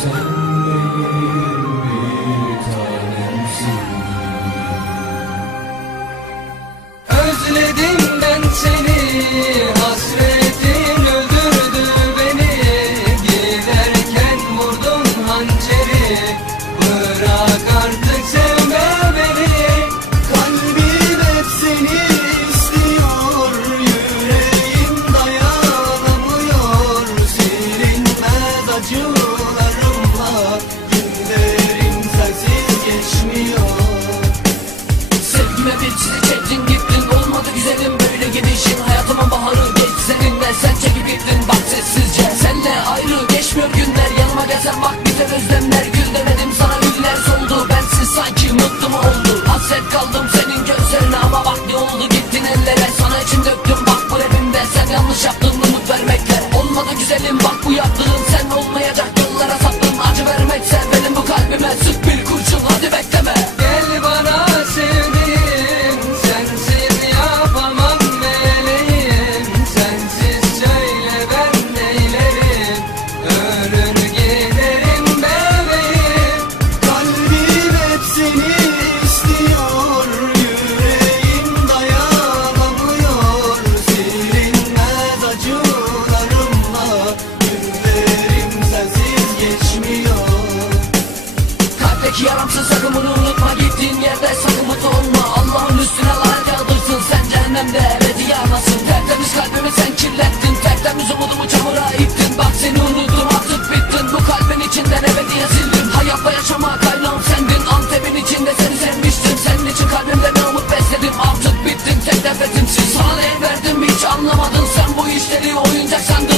Sen Özledim ben seni Hasretin öldürdü beni. Giderken vurdun hançeri Bırak artık sevme Kalbim hep istiyor Yüreğim dayanamıyor. Silinmez acım. için döktüm. Bak bu rapimde Sen yanlış yaptın umut vermekle. Olmadı güzelim bak bu yaptığın Pek yaramsın sakın bunu unutma. Gittiğin yerde sakın mutlu olma Allah'ın üstüne lanet yağdırsın. Sen cehennemde ebedi yanasın Tertemiz kalbimi sen kirlettin. Tertemiz umudumu çamura ittin. Bak seni unuttum artık bittin. Bu kalbin içinden ebediye sildim Hayatta yaşama kaynağım sendin. Antep'in içinde seni sevmiştim. Senin için kalbimde namut besledim? Artık bittin tek nefesimsin Sana ne verdim hiç anlamadın. Sen bu işleri oyuncak sandın